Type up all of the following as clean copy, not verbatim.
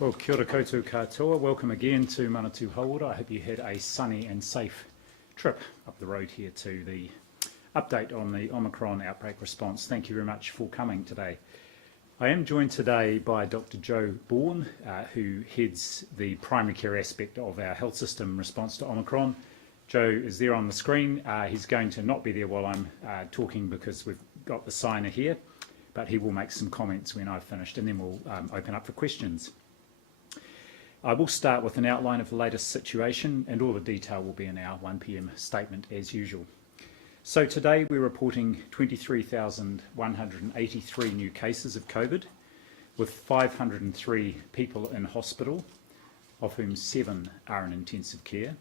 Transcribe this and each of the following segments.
Well, kia ora koutou katoa. Welcome again to Manatū Hauora. I hope you had a sunny and safe trip up the road here to the update on the Omicron outbreak response. Thank you very much for coming today. I am joined today by Dr. Joe Bourne, who heads the primary care aspect of our health system response to Omicron. Joe is there on the screen. He's going to not be there while I'm talking because we've got the signer here, but he will make some comments when I've finished, and then we'll open up for questions. I will start with an outline of the latest situation, and all the detail will be in our 1 p.m. statement as usual. So today we're reporting 23,183 new cases of COVID, with 503 people in hospital, of whom 7 are in intensive care,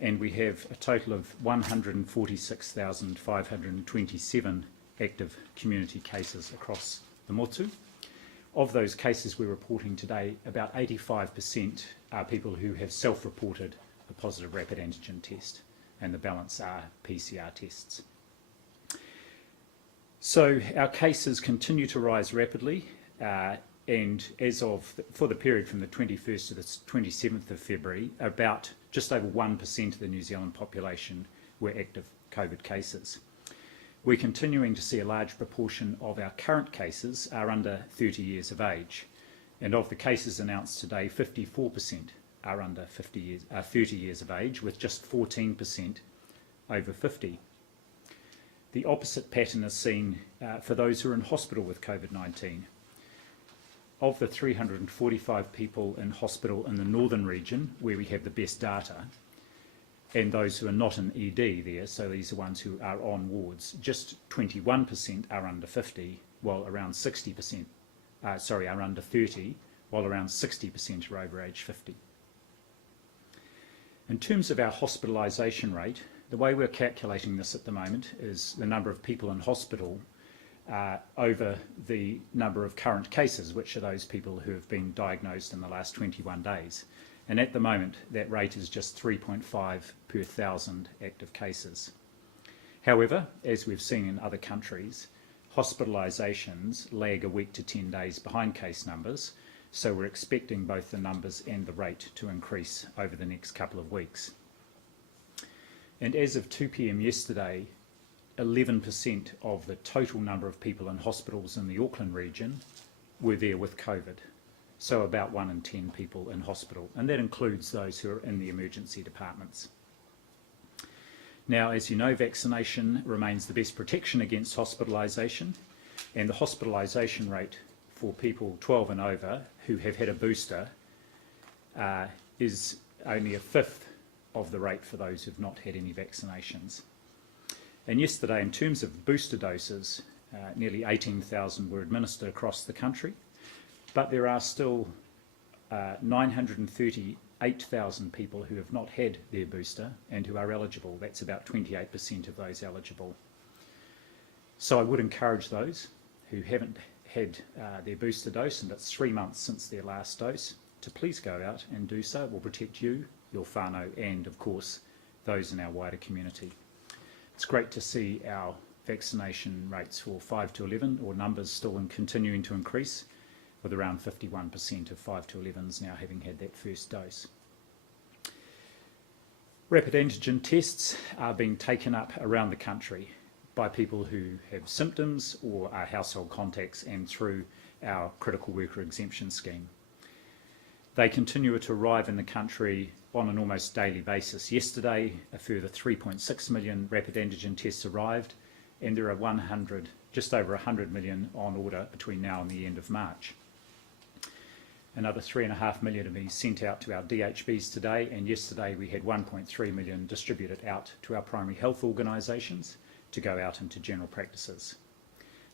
and we have a total of 146,527 active community cases across the motu. Of those cases we're reporting today, about 85% are people who have self-reported a positive rapid antigen test, and the balance are PCR tests. So our cases continue to rise rapidly, and for the period from the 21st to the 27th of February, about just over 1% of the New Zealand population were active COVID cases. We're continuing to see a large proportion of our current cases are under 30 years of age, and of the cases announced today, 54% are under 30 years of age, with just 14% over 50. The opposite pattern is seen for those who are in hospital with COVID-19. Of the 345 people in hospital in the northern region, where we have the best data, and those who are not in ED there, so these are ones who are on wards, just 21% are under 50, while around 60%, are under 30, while around 60% are over age 50. In terms of our hospitalisation rate, the way we're calculating this at the moment is the number of people in hospital over the number of current cases, which are those people who have been diagnosed in the last 21 days. And at the moment, that rate is just 3.5 per 1,000 active cases. However, as we've seen in other countries, hospitalisations lag a week to 10 days behind case numbers, so we're expecting both the numbers and the rate to increase over the next couple of weeks. And as of 2 p.m. yesterday, 11% of the total number of people in hospitals in the Auckland region were there with COVID. So about 1 in 10 people in hospital, and that includes those who are in the emergency departments. Now, as you know, vaccination remains the best protection against hospitalisation, and the hospitalisation rate for people 12 and over who have had a booster is only a fifth of the rate for those who've not had any vaccinations. And yesterday, in terms of booster doses, nearly 18,000 were administered across the country. But there are still 938,000 people who have not had their booster and who are eligible. That's about 28% of those eligible. So I would encourage those who haven't had their booster dose, and it's 3 months since their last dose, to please go out and do so. It will protect you, your whānau, and of course those in our wider community. It's great to see our vaccination rates for 5 to 11, or numbers still continuing to increase, with around 51% of 5 to 11s now having had that first dose. Rapid antigen tests are being taken up around the country by people who have symptoms or are household contacts, and through our critical worker exemption scheme. They continue to arrive in the country on an almost daily basis. Yesterday, a further 3.6 million rapid antigen tests arrived, and there are just over 100 million on order between now and the end of March. Another 3.5 million have been sent out to our DHBs today, and yesterday we had 1.3 million distributed out to our primary health organisations to go out into general practices.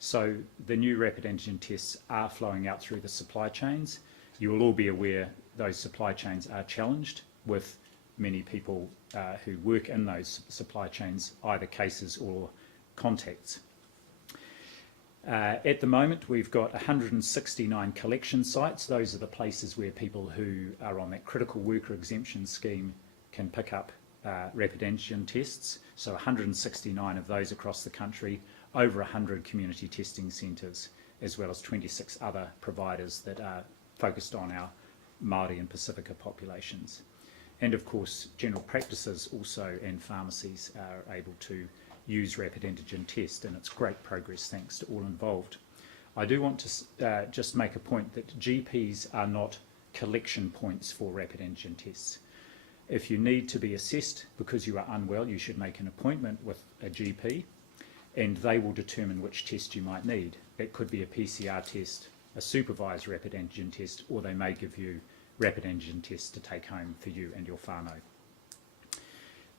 So the new rapid antigen tests are flowing out through the supply chains. You will all be aware those supply chains are challenged, with many people who work in those supply chains, either cases or contacts. At the moment, we've got 169 collection sites. Those are the places where people who are on that critical worker exemption scheme can pick up rapid antigen tests. So 169 of those across the country, over 100 community testing centres, as well as 26 other providers that are focused on our Māori and Pacifica populations. And of course, general practices also and pharmacies are able to use rapid antigen test, and it's great progress thanks to all involved. I do want to just make a point that GPs are not collection points for rapid antigen tests. If you need to be assessed because you are unwell, you should make an appointment with a GP, and they will determine which test you might need. It could be a PCR test, a supervised rapid antigen test, or they may give you rapid antigen tests to take home for you and your whānau.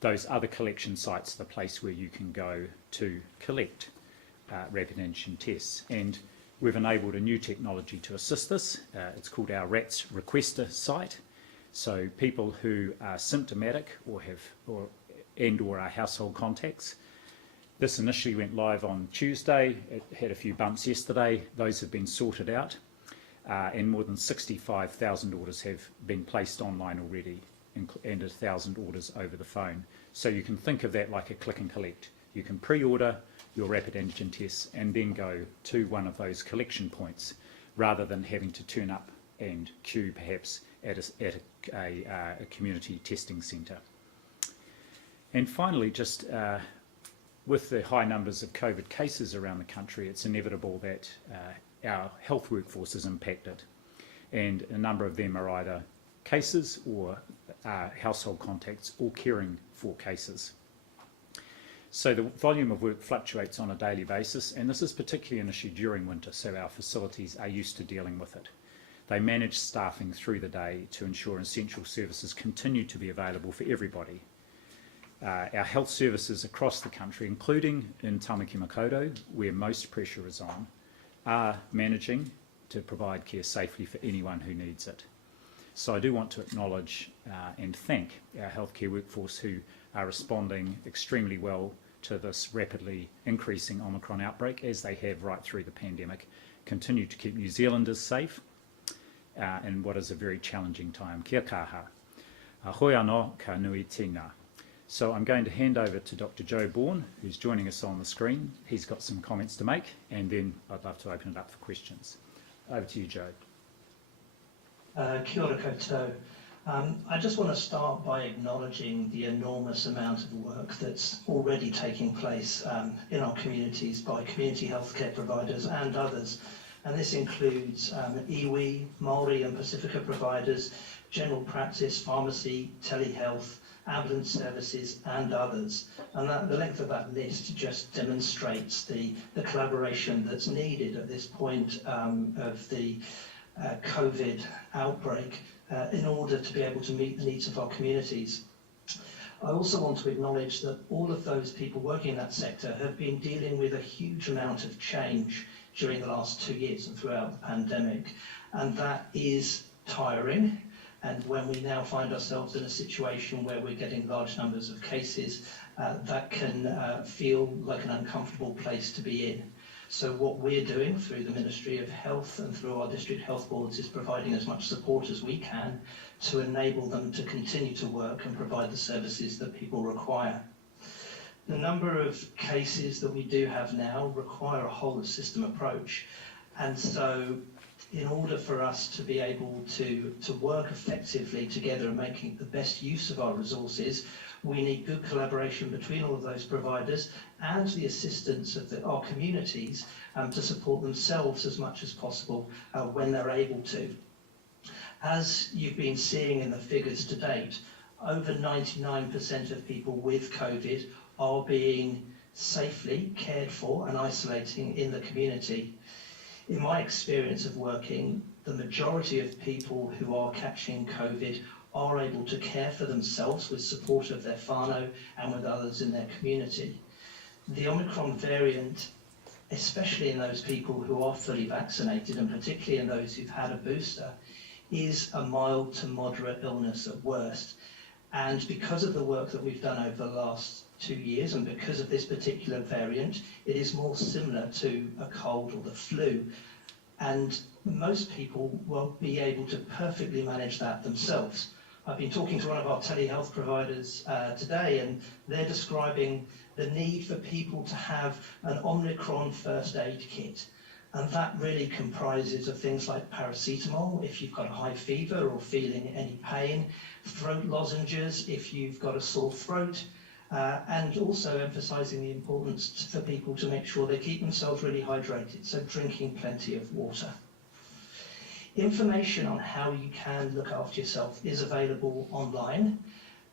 Those other collection sites are the place where you can go to collect rapid antigen tests. And we've enabled a new technology to assist this. It's called our RATS requester site. So people who are symptomatic or are household contacts. This initially went live on Tuesday. It had a few bumps yesterday. Those have been sorted out. And more than 65,000 orders have been placed online already, and 1,000 orders over the phone. So you can think of that like a click and collect. You can pre-order your rapid antigen tests and then go to one of those collection points, rather than having to turn up and queue perhaps at a community testing centre. And finally, just with the high numbers of COVID cases around the country, it's inevitable that our health workforce is impacted, and a number of them are either cases or household contacts or caring for cases. So the volume of work fluctuates on a daily basis, and this is particularly an issue during winter, so our facilities are used to dealing with it. They manage staffing through the day to ensure essential services continue to be available for everybody. Our health services across the country, including in Tamaki Makaurau, where most pressure is on, are managing to provide care safely for anyone who needs it. So I do want to acknowledge and thank our healthcare workforce who are responding extremely well to this rapidly increasing Omicron outbreak, as they have right through the pandemic, continue to keep New Zealanders safe in what is a very challenging time. Kia kaha. Hoi anō ka nui tēnā. So I'm going to hand over to Dr. Joe Bourne, who's joining us on the screen. He's got some comments to make, and then I'd love to open it up for questions. Over to you, Joe. Kia ora koutou. I just want to start by acknowledging the enormous amount of work that's already taking place in our communities by community healthcare providers and others. And this includes iwi, Māori and Pacifica providers, general practice, pharmacy, telehealth, ambulance services and others. And the length of that list just demonstrates the collaboration that's needed at this point of the COVID outbreak in order to be able to meet the needs of our communities. I also want to acknowledge that all of those people working in that sector have been dealing with a huge amount of change during the last 2 years and throughout the pandemic, and that is tiring. And when we now find ourselves in a situation where we're getting large numbers of cases, that can feel like an uncomfortable place to be in. So what we're doing through the Ministry of Health and through our district health boards is providing as much support as we can to enable them to continue to work and provide the services that people require. The number of cases that we do have now require a whole of system approach. And so in order for us to be able to work effectively together and making the best use of our resources, we need good collaboration between all of those providers and the assistance of our communities to support themselves as much as possible when they're able to. As you've been seeing in the figures to date, over 99% of people with COVID are being safely cared for and isolating in the community. In my experience of working, the majority of people who are catching COVID are able to care for themselves with support of their whānau and with others in their community. The Omicron variant, especially in those people who are fully vaccinated, and particularly in those who've had a booster, is a mild to moderate illness at worst. And because of the work that we've done over the last 2 years, and because of this particular variant, it is more similar to a cold or the flu. And most people will be able to perfectly manage that themselves. I've been talking to one of our telehealth providers today, and they're describing the need for people to have an Omicron first aid kit. And that really comprises of things like paracetamol if you've got a high fever or feeling any pain, throat lozenges if you've got a sore throat, and also emphasising the importance for people to make sure they keep themselves really hydrated, so drinking plenty of water. Information on how you can look after yourself is available online,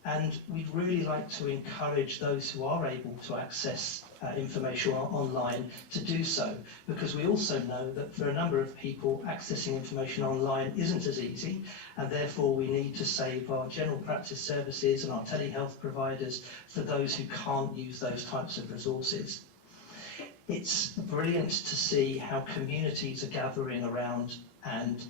and we'd really like to encourage those who are able to access information online to do so, because we also know that for a number of people accessing information online isn't as easy, and therefore we need to save our general practice services and our telehealth providers for those who can't use those types of resources. It's brilliant to see how communities are gathering around and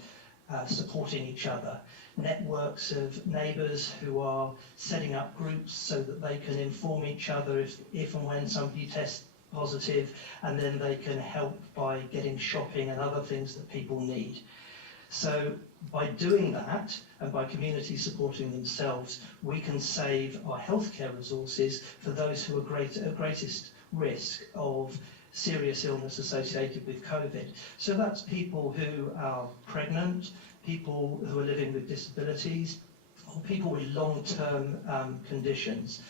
supporting each other. Networks of neighbours who are setting up groups so that they can inform each other if and when somebody tests positive, and then they can help by getting shopping and other things that people need. So by doing that, and by communities supporting themselves, we can save our healthcare resources for those who are at greatest risk of serious illness associated with COVID. So that's people who are pregnant, people who are living with disabilities, or people with long-term conditions.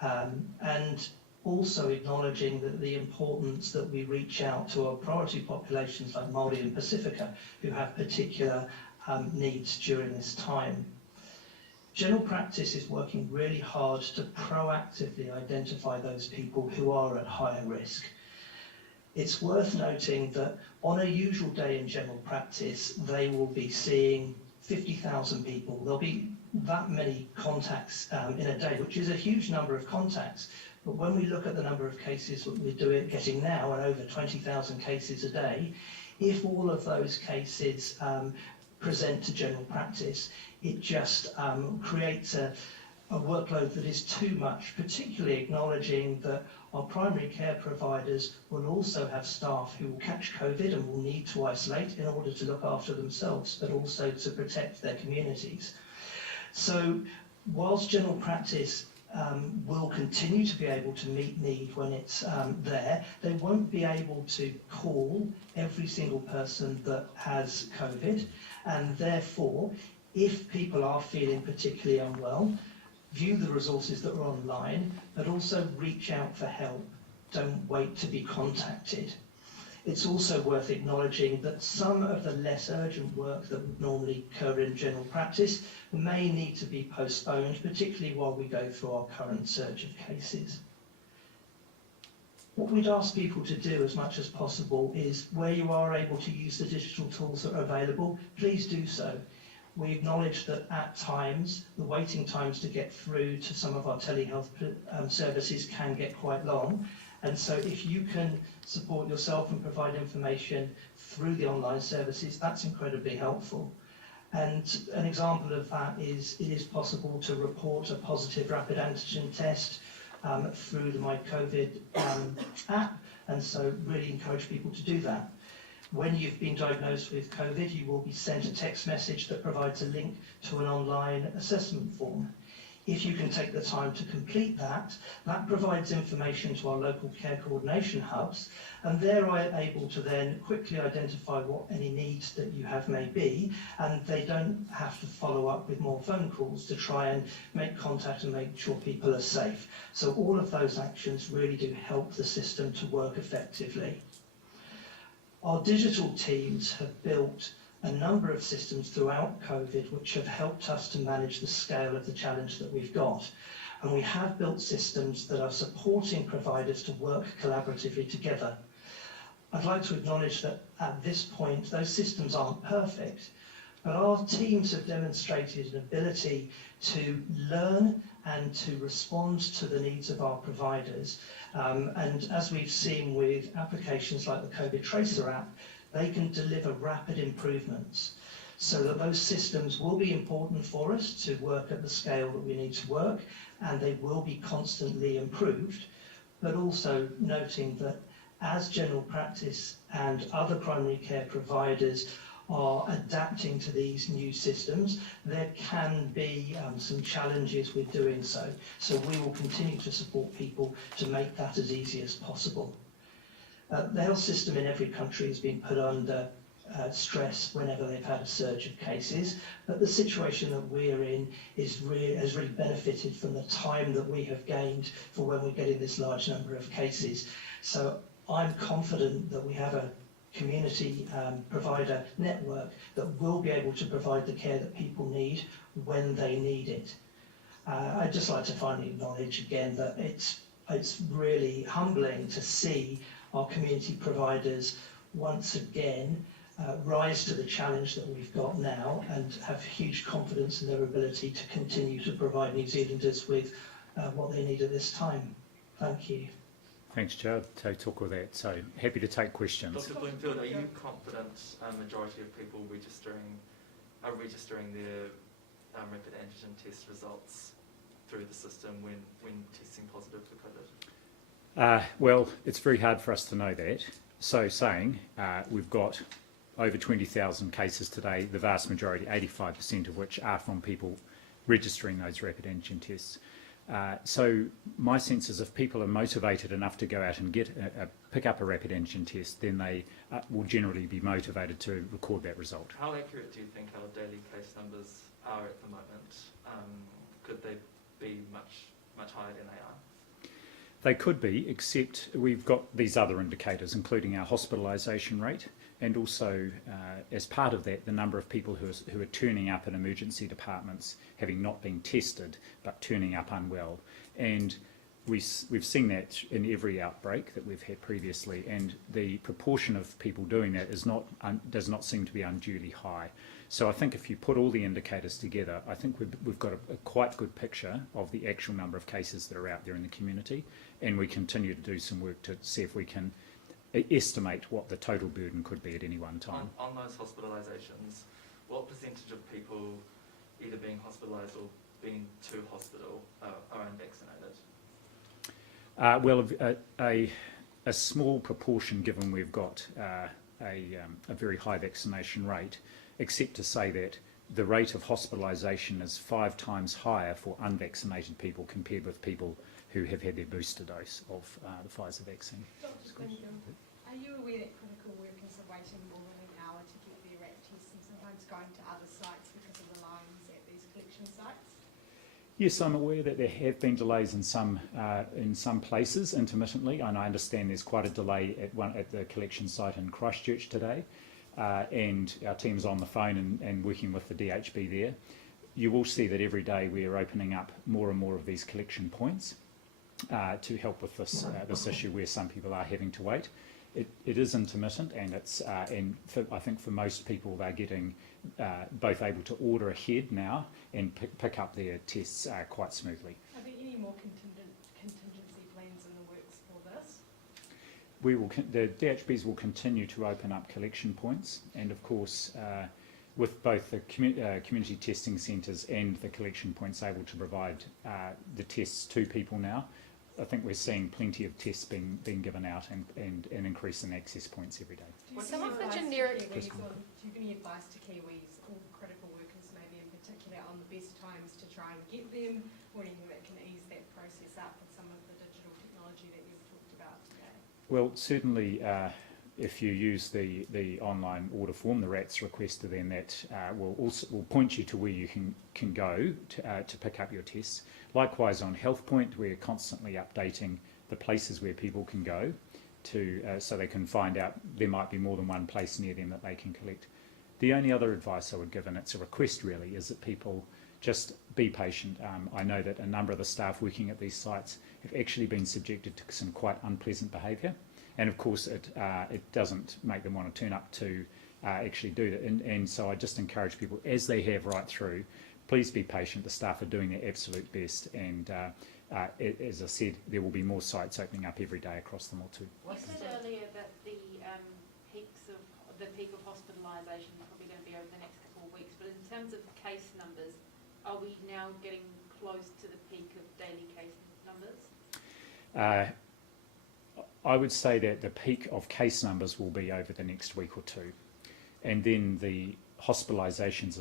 And also acknowledging that the importance that we reach out to our priority populations like Māori and Pacifica, who have particular needs during this time. General practice is working really hard to proactively identify those people who are at higher risk. It's worth noting that on a usual day in general practice, they will be seeing 50,000 people. There'll be that many contacts in a day, which is a huge number of contacts. But when we look at the number of cases that we're getting now, and over 20,000 cases a day, if all of those cases present to general practice, it just creates a workload that is too much, particularly acknowledging that our primary care providers will also have staff who will catch COVID and will need to isolate in order to look after themselves, but also to protect their communities. So whilst general practice will continue to be able to meet need when it's there, they won't be able to call every single person that has COVID, and therefore, if people are feeling particularly unwell, view the resources that are online, but also reach out for help. Don't wait to be contacted. It's also worth acknowledging that some of the less urgent work that would normally occur in general practice may need to be postponed, particularly while we go through our current surge of cases. What we'd ask people to do as much as possible is, where you are able to use the digital tools that are available, please do so. We acknowledge that at times, the waiting times to get through to some of our telehealth services can get quite long. And so if you can support yourself and provide information through the online services, that's incredibly helpful. And an example of that is it is possible to report a positive rapid antigen test through the My COVID app. And so really encourage people to do that. When you've been diagnosed with COVID, you will be sent a text message that provides a link to an online assessment form. If you can take the time to complete that, that provides information to our local care coordination hubs, and they're able to then quickly identify what any needs that you have may be, and they don't have to follow up with more phone calls to try and make contact and make sure people are safe. So all of those actions really do help the system to work effectively. Our digital teams have built a number of systems throughout COVID which have helped us to manage the scale of the challenge that we've got. And we have built systems that are supporting providers to work collaboratively together. I'd like to acknowledge that at this point, those systems aren't perfect, but our teams have demonstrated an ability to learn and to respond to the needs of our providers. And as we've seen with applications like the COVID Tracer app, they can deliver rapid improvements. So that those systems will be important for us to work at the scale that we need to work, and they will be constantly improved, but also noting that as general practice and other primary care providers are adapting to these new systems, there can be some challenges with doing so. So we will continue to support people to make that as easy as possible. The health system in every country has been put under stress whenever they've had a surge of cases, but the situation that we're in has really benefited from the time that we have gained for when we're getting this large number of cases. So I'm confident that we have a community provider network that will be able to provide the care that people need when they need it. I'd just like to finally acknowledge again that it's really humbling to see our community providers once again rise to the challenge that we've got now and have huge confidence in their ability to continue to provide New Zealanders with what they need at this time. Thank you. Thanks, Joe. To talk with that. So happy to take questions. Dr. Bloomfield, are you confident a majority of people are registering their rapid antigen test results through the system when testing positive for COVID? Well, it's very hard for us to know that. So saying we've got over 20,000 cases today, the vast majority, 85% of which are from people registering those rapid antigen tests. So my sense is if people are motivated enough to go out and pick up a rapid antigen test, then they will generally be motivated to record that result. How accurate do you think our daily case numbers are at the moment? Could they be much higher than they are? They could be, except we've got these other indicators, including our hospitalisation rate, and also, as part of that, the number of people who are turning up in emergency departments, having not been tested, but turning up unwell. And we've seen that in every outbreak that we've had previously, and the proportion of people doing that does not seem to be unduly high. So I think if you put all the indicators together, I think we've got a quite good picture of the actual number of cases that are out there in the community, and we continue to do some work to see if we can estimate what the total burden could be at any one time. On those hospitalisations, what percentage of people either being hospitalised or being to hospital are unvaccinated? Well, a small proportion, given we've got a very high vaccination rate, except to say that the rate of hospitalisation is 5 times higher for unvaccinated people compared with people who have had their booster dose of the Pfizer vaccine. Dr. Bloomfield, are you aware that critical workers are waiting more than an hour to get their RAT tests and sometimes going to other sites because of the lines at these collection sites? Yes, I'm aware that there have been delays in some places intermittently, and I understand there's quite a delay at the collection site in Christchurch today, and our team's on the phone and working with the DHB there. You will see that every day we are opening up more and more of these collection points to help with this issue where some people are having to wait. It is intermittent, and I think for most people they're getting both able to order ahead now and pick up their tests quite smoothly. Are there any more contingency plans in the works for this? The DHBs will continue to open up collection points, and of course with both the community testing centres and the collection points able to provide the tests to people now, I think we're seeing plenty of tests being given out and an increase in access points every day. Some of the generic... Do you have any advice to Kiwis or critical workers maybe in particular on the best times to try and get them, or anything that can ease that process up with some of the digital technology that you've talked about today? Well, certainly if you use the online order form, the RATS requester, then that will point you to where you can go to pick up your tests. Likewise on HealthPoint, we're constantly updating the places where people can go so they can find out there might be more than one place near them that they can collect. The only other advice I would give, and it's a request really, is that people just be patient. I know that a number of the staff working at these sites have actually been subjected to some quite unpleasant behaviour, and of course it doesn't make them want to turn up to actually do that. And so I just encourage people, as they have right through, please be patient. The staff are doing their absolute best, and as I said, there will be more sites opening up every day across them all too. You said earlier that the peak of hospitalisation is probably going to be over the next couple of weeks, but in terms of case numbers, are we now getting close to the peak of daily case numbers? I would say that the peak of case numbers will be over the next week or two, and then the hospitalisations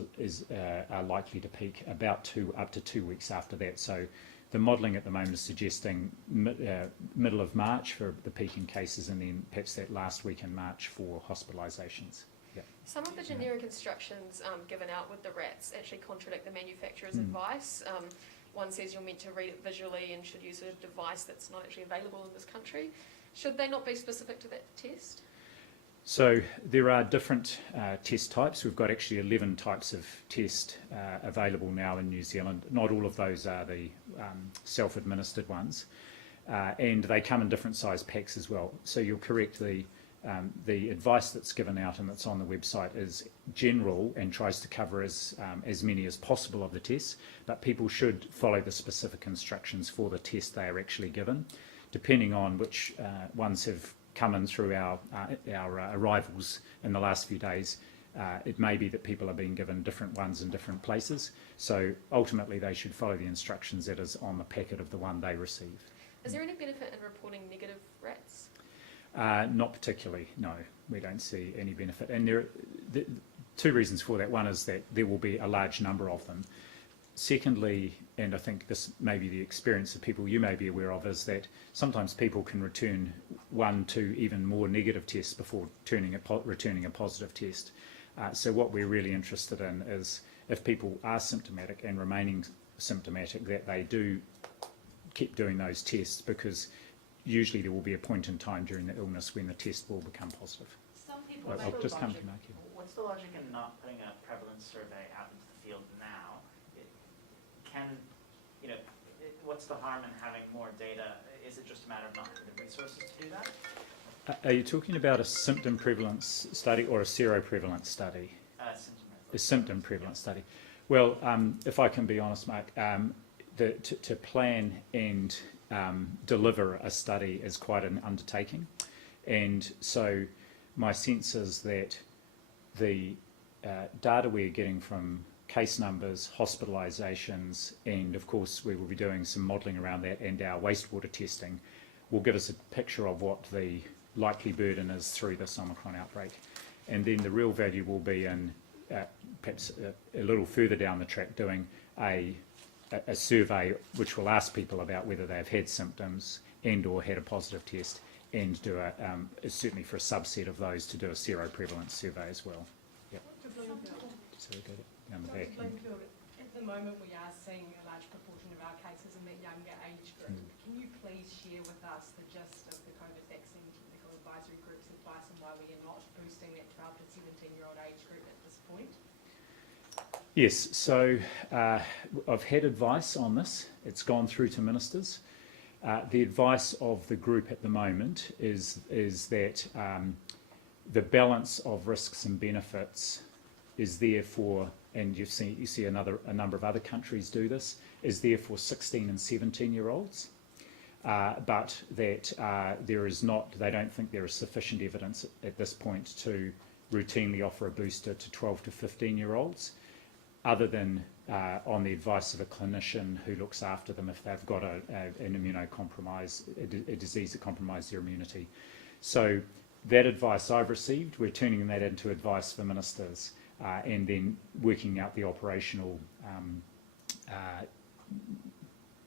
are likely to peak about up to 2 weeks after that. So The modelling at the moment is suggesting middle of March for the peak in cases, and then perhaps that last week in March for hospitalisations. Yep. Some of the generic instructions given out with the rats actually contradict the manufacturer's advice. One says you're meant to read it visually and should use a device that's not actually available in this country. Should they not be specific to that test? So there are different test types. We've got actually 11 types of test available now in New Zealand. Not all of those are the self-administered ones, and they come in different size packs as well. So you're correct, the advice that's given out and that's on the website is general and tries to cover as many as possible of the tests, but people should follow the specific instructions for the test they are actually given. Depending on which ones have come in through our arrivals in the last few days, it may be that people are being given different ones in different places. So ultimately they should follow the instructions that is on the packet of the one they receive. Is there any benefit in reporting negative rats? Not particularly, no. We don't see any benefit. And there are two reasons for that. One is that there will be a large number of them. Secondly, and I think this may be the experience of people you may be aware of, is that sometimes people can return 1, 2, even more negative tests before returning a positive test. So what we're really interested in is if people are symptomatic and remaining symptomatic, that they do keep doing those tests, because usually there will be a point in time during the illness when the test will become positive. Some people I'll just come to Nike. What's the logic in not putting a prevalence survey out into the field now? What's the harm in having more data? Is it just a matter of not having the resources to do that? Are you talking about a symptom prevalence study or a seroprevalence study? A symptom prevalence study. Well, if I can be honest, Mark, to plan and deliver a study is quite an undertaking, and so my sense is that the data we're getting from case numbers, hospitalisations, and of course we will be doing some modelling around that, and our wastewater testing will give us a picture of what the likely burden is through this Omicron outbreak. And then the real value will be in perhaps a little further down the track doing a survey which will ask people about whether they've had symptoms and or had a positive test, and do certainly for a subset of those to do a seroprevalence survey as well. Yep. So we go down the back. Bloomfield, at the moment we are seeing a large proportion of our cases in that younger age group. Can you please share with us the gist of the COVID vaccine technical advisory group's advice and why we are not boosting that 12 to 17-year-old age group at this point? Yes, so I've had advice on this. It's gone through to ministers. The advice of the group at the moment is that the balance of risks and benefits is there for, and you see a number of other countries do this, is there for 16 and 17-year-olds, but that there is not, they don't think there is sufficient evidence at this point to routinely offer a booster to 12 to 15-year-olds, other than on the advice of a clinician who looks after them if they've got an immunocompromise, a disease that compromises their immunity. So that advice I've received, we're turning that into advice for ministers, and then working out the operational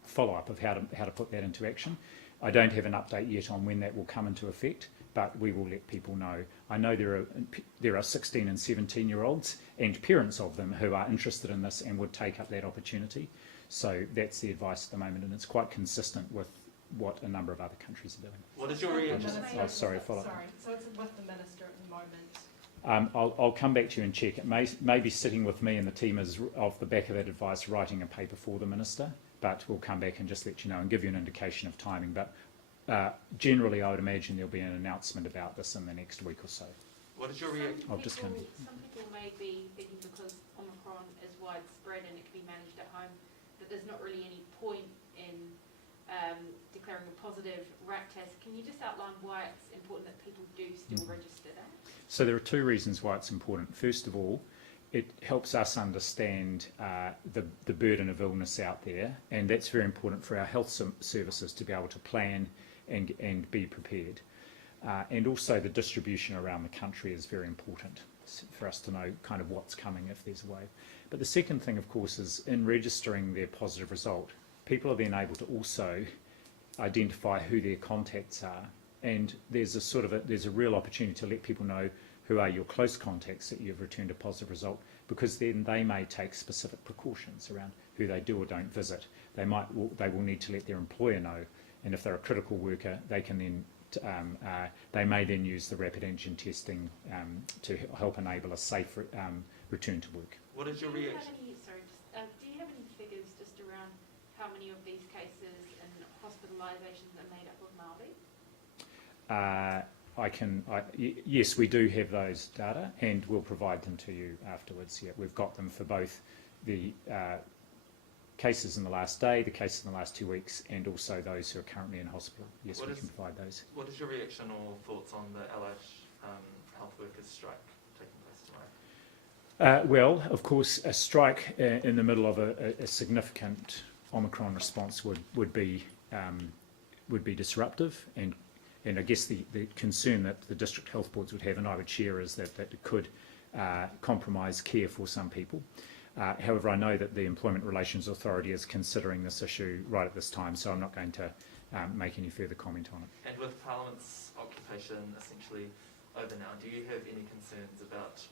follow-up of how to put that into action. I don't have an update yet on when that will come into effect, but we will let people know. I know there are 16 and 17-year-olds and parents of them who are interested in this and would take up that opportunity. So that's the advice at the moment, and it's quite consistent with what a number of other countries are doing. What is your reaction? Sorry, follow up. Sorry, so it's with the minister at the moment. I'll come back to you and check. It may be sitting with me, and the team is off the back of that advice writing a paper for the minister, but we'll come back and just let you know and give you an indication of timing. But generally, I would imagine there'll be an announcement about this in the next week or so. What is your reaction? Some people may be thinking because Omicron is widespread and it can be managed at home, that there's not really any point in declaring a positive rat test. Can you just outline why it's important that people do still register that? So there are two reasons why it's important. First of all, it helps us understand the burden of illness out there, and that's very important for our health services to be able to plan and be prepared. And also the distribution around the country is very important for us to know kind of what's coming if there's a wave. But the second thing, of course, is in registering their positive result, people are then able to also identify who their contacts are, and there's a real opportunity to let people know who are your close contacts that you've returned a positive result, because then they may take specific precautions around who they do or don't visit. They will need to let their employer know, and if they're a critical worker, they can then they may then use the rapid antigen testing to help enable a safe return to work. What is your reaction? Do you have any figures just around how many of these cases and hospitalisations are made up of Māori? Yes, we do have those data, and we'll provide them to you afterwards. Yeah, we've got them for both the cases in the last day, the cases in the last 2 weeks, and also those who are currently in hospital. Yes, we can provide those. What is your reaction or thoughts on the allied health workers strike taking place tomorrow? Well, of course, a strike in the middle of a significant Omicron response would be disruptive, and I guess the concern that the district health boards would have, and I would share, is that it could compromise care for some people. However, I know that the Employment Relations Authority is considering this issue right at this time, so I'm not going to make any further comment on it. And with Parliament's occupation essentially over now, do you have any concerns about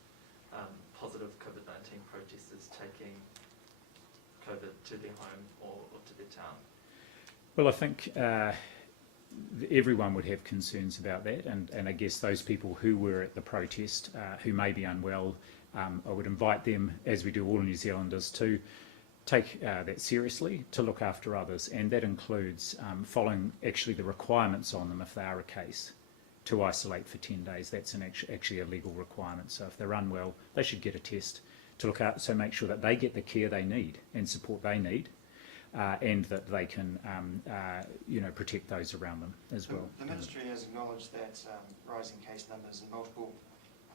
positive COVID-19 protesters taking COVID to their home or to their town? Well, I think everyone would have concerns about that, and I guess those people who were at the protest who may be unwell, I would invite them, as we do all New Zealanders, to take that seriously, to look after others, and that includes following actually the requirements on them if they are a case, to isolate for 10 days. That's actually a legal requirement. So if they're unwell, they should get a test to look out, so make sure that they get the care they need and support they need, and that they can protect those around them as well. The Ministry has acknowledged that rising case numbers and multiple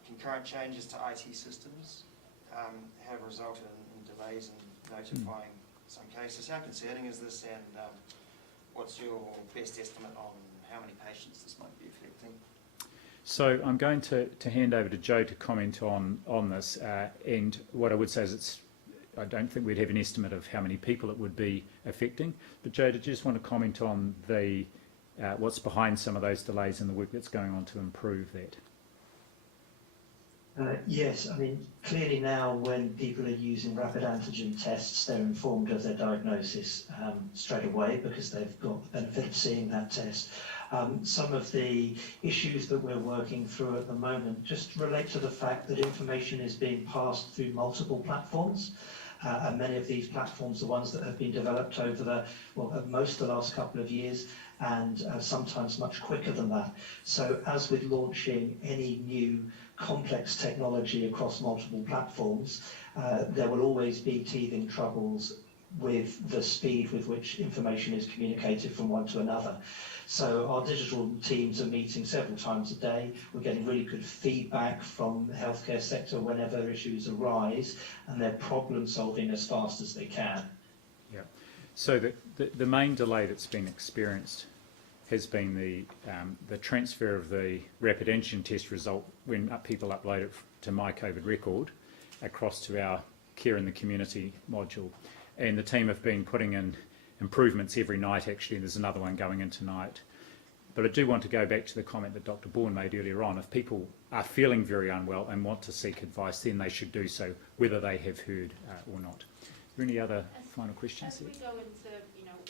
concurrent changes to IT systems have resulted in delays in notifying some cases. How concerning is this, and what's your best estimate on how many patients this might be affecting? So I'm going to hand over to Joe to comment on this, and what I would say is I don't think we'd have an estimate of how many people it would be affecting. But Joe, did you just want to comment on the what's behind some of those delays and the work that's going on to improve that? Yes, I mean, clearly now when people are using rapid antigen tests, they're informed of their diagnosis straight away because they've got the benefit of seeing that test. Some of the issues that we're working through at the moment just relate to the fact that information is being passed through multiple platforms. And many of these platforms are ones that have been developed over at most the last couple of years, and sometimes much quicker than that. So as with launching any new complex technology across multiple platforms, there will always be teething troubles with the speed with which information is communicated from one to another. So our digital teams are meeting several times a day. We're getting really good feedback from the healthcare sector whenever issues arise, and they're problem solving as fast as they can. Yeah. So the main delay that's been experienced has been the transfer of the rapid antigen test result when people upload it to My COVID Record across to our Care in the Community module. And the team have been putting in improvements every night, actually, and there's another one going in tonight. But I do want to go back to the comment that Dr. Bourne made earlier on. If people are feeling very unwell and want to seek advice, then they should do so, whether they have heard or not. Are there any other final questions? As we go into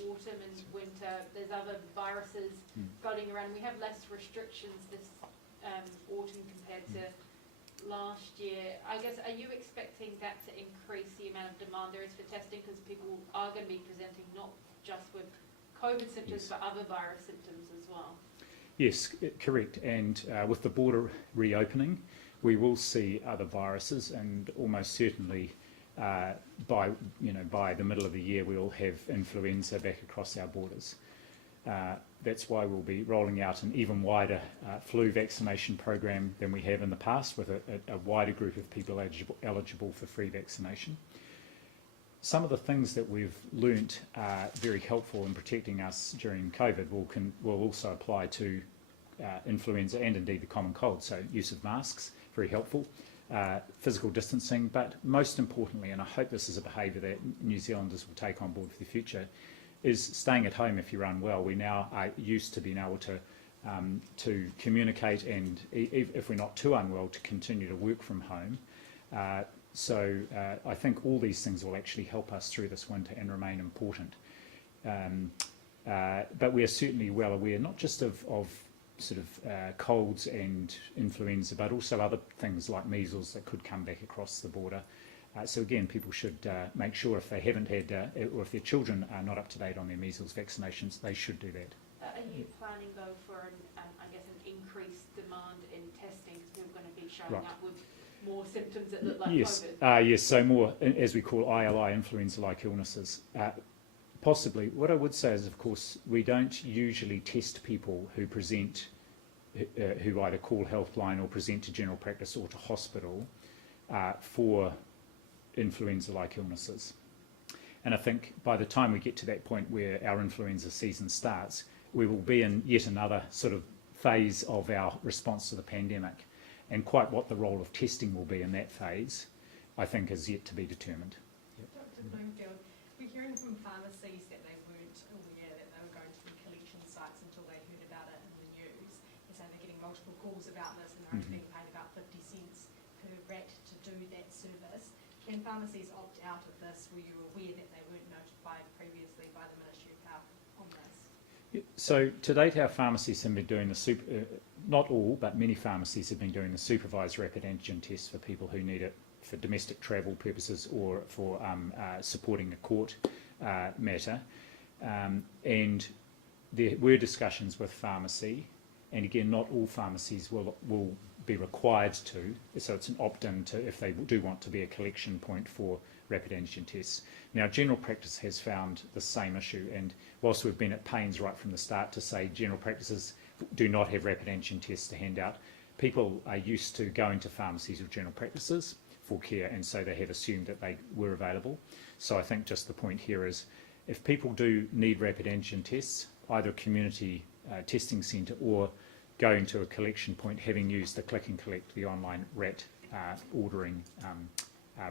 autumn and winter, there's other viruses floating around. We have less restrictions this autumn compared to last year. I guess, are you expecting that to increase the amount of demand there is for testing, because people are going to be presenting not just with COVID symptoms, but other virus symptoms as well? Yes, correct. And with the border reopening, we will see other viruses, and almost certainly by the middle of the year we'll have influenza back across our borders. That's why we'll be rolling out an even wider flu vaccination program than we have in the past, with a wider group of people eligible for free vaccination. Some of the things that we've learnt are very helpful in protecting us during COVID will also apply to influenza and indeed the common cold. So use of masks, very helpful. Physical distancing, but most importantly, and I hope this is a behaviour that New Zealanders will take on board for the future, is staying at home if you're unwell. We now are used to being able to communicate and, if we're not too unwell, to continue to work from home. So I think all these things will actually help us through this winter and remain important. But we are certainly well aware, not just of sort of colds and influenza, but also other things like measles that could come back across the border. So again, people should make sure if they haven't had, or if their children are not up to date on their measles vaccinations, they should do that. Are you planning though for I guess an increased demand in testing because we're going to be showing up with more symptoms that look like COVID? Yes, so more, as we call ILI, influenza-like illnesses. Possibly. What I would say is, of course, we don't usually test people who present, who either call helpline or present to general practice or to hospital for influenza-like illnesses. And I think by the time we get to that point where our influenza season starts, we will be in yet another sort of phase of our response to the pandemic. And quite what the role of testing will be in that phase, I think, is yet to be determined. Dr. Bloomfield, we're hearing from pharmacies that they weren't aware that they were going to be collection sites until they heard about it in the news. And so they're getting multiple calls about this and they're only being paid about 50 cents per rat to do that service. Can pharmacies opt out of this? Were you aware that they weren't notified previously by the Ministry of Health on this? So to date, our pharmacies have been doing the not all, but many pharmacies have been doing the supervised rapid antigen test for people who need it for domestic travel purposes or for supporting a court matter. And there were discussions with pharmacy, and again, not all pharmacies will be required to, so it's an opt-in to if they do want to be a collection point for rapid antigen tests. Now, general practice has found the same issue, and whilst we've been at pains right from the start to say general practices do not have rapid antigen tests to hand out, people are used to going to pharmacies or general practices for care, and so they have assumed that they were available. So I think just the point here is, if people do need rapid antigen tests, either a community testing centre or going to a collection point, having used the click and collect, the online RAT ordering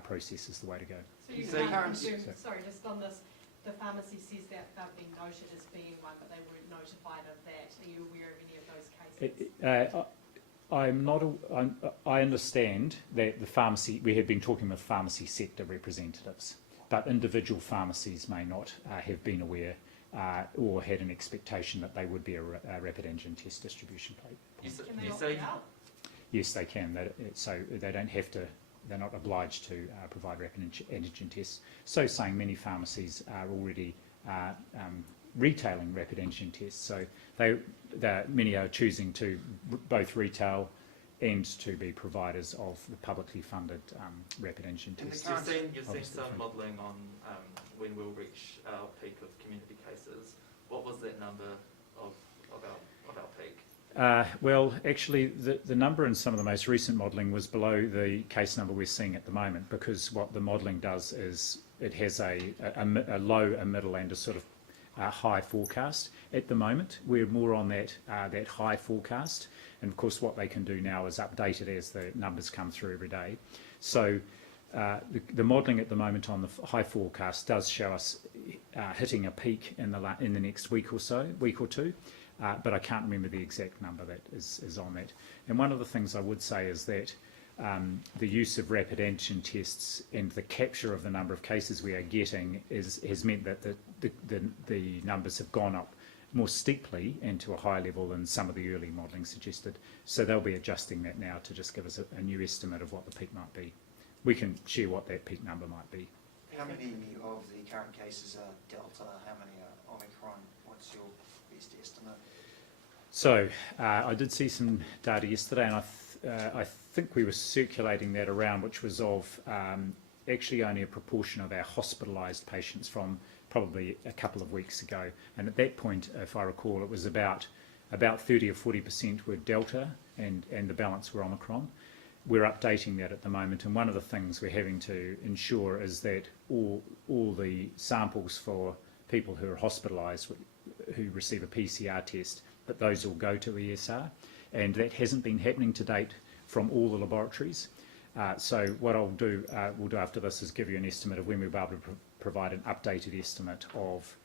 process is the way to go. So you So can't current- confirm, sorry, just on this, the pharmacy says that they've been noted as being one, but they weren't notified of that. Are you aware of any of those cases? I understand that the pharmacy, we have been talking with pharmacy sector representatives, but individual pharmacies may not have been aware or had an expectation that they would be a rapid antigen test distribution point. Can they opt out? Yes, they can. So they don't have to, they're not obliged to provide rapid antigen tests. So saying many pharmacies are already retailing rapid antigen tests. So many are choosing to both retail and to be providers of the publicly funded rapid antigen tests. You've seen some modelling on when we'll reach our peak of community cases. What was that number of our peak? Well, actually, the number in some of the most recent modelling was below the case number we're seeing at the moment, because what the modelling does is it has a low, a middle, and a sort of high forecast. At the moment, we're more on that high forecast, and of course, what they can do now is update it as the numbers come through every day. So the modelling at the moment on the high forecast does show us hitting a peak in the next week or two. But I can't remember the exact number that is on that. And one of the things I would say is that the use of rapid antigen tests and the capture of the number of cases we are getting has meant that the numbers have gone up more steeply and to a higher level than some of the early modelling suggested. So they'll be adjusting that now to just give us a new estimate of what the peak might be. We can share what that peak number might be. How many of the current cases are Delta? How many are Omicron? What's your best estimate? So I did see some data yesterday, and I think we were circulating that around, which was of actually only a proportion of our hospitalised patients from probably a couple of weeks ago. And at that point, if I recall, it was about 30 or 40% were Delta, and the balance were Omicron. We're updating that at the moment, and one of the things we're having to ensure is that all the samples for people who are hospitalised, who receive a PCR test, that those will go to ESR, and that hasn't been happening to date from all the laboratories. So what we'll do after this is give you an estimate of when we'll be able to provide an updated estimate of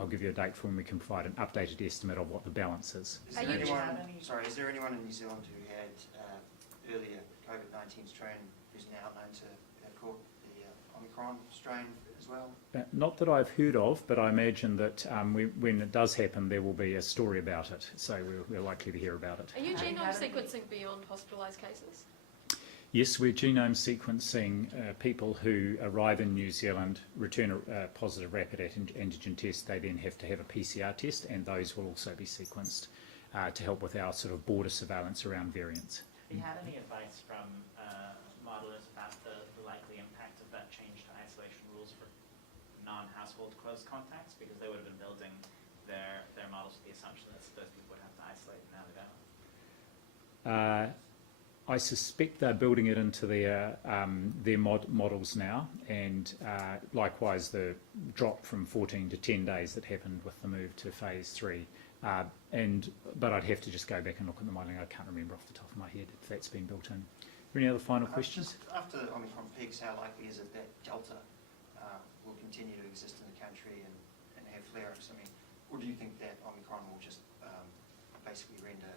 I'll give you a date for when we can provide an updated estimate of what the balance is. Is Are there you- anyone, have any- sorry, is there anyone in New Zealand who had earlier COVID-19 strain who's now known to have caught the Omicron strain as well? Not that I've heard of, but I imagine that when it does happen, there will be a story about it, so we're likely to hear about it. Are you Have you genome had any- sequencing beyond hospitalised cases? Yes, we're genome sequencing people who arrive in New Zealand, return a positive rapid antigen test. They then have to have a PCR test, and those will also be sequenced to help with our sort of border surveillance around variants. Have you had any advice from modelers about the likely impact of that change to isolation rules for non-household close contacts? Because they would have been building their models with the assumption that those people would have to isolate, and now they don't. I suspect they're building it into their models now, and likewise the drop from 14 to 10 days that happened with the move to phase 3. But I'd have to just go back and look at the modelling. I can't remember off the top of my head if that's been built in. Any other final questions? Just after Omicron peaks, how likely is it that Delta will continue to exist in the country and have flare-ups? I mean, or do you think that Omicron will just basically render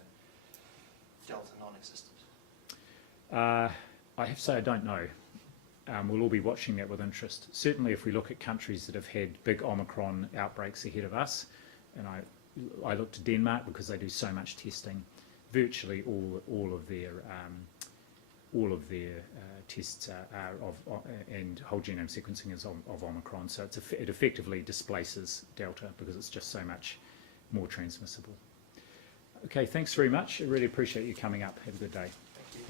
Delta non-existent? I have to say I don't know. We'll all be watching that with interest. Certainly if we look at countries that have had big Omicron outbreaks ahead of us, and I look to Denmark because they do so much testing, virtually all of their tests are and whole genome sequencing is of Omicron, so it effectively displaces Delta because it's just so much more transmissible. Okay, thanks very much. I really appreciate you coming up. Have a good day. Thank you.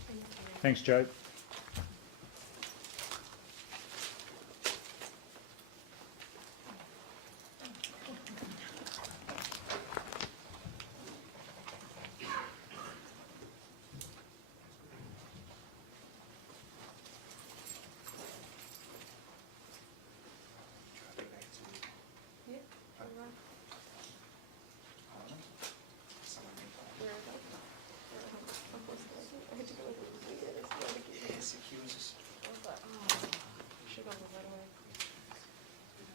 Thanks, Joe.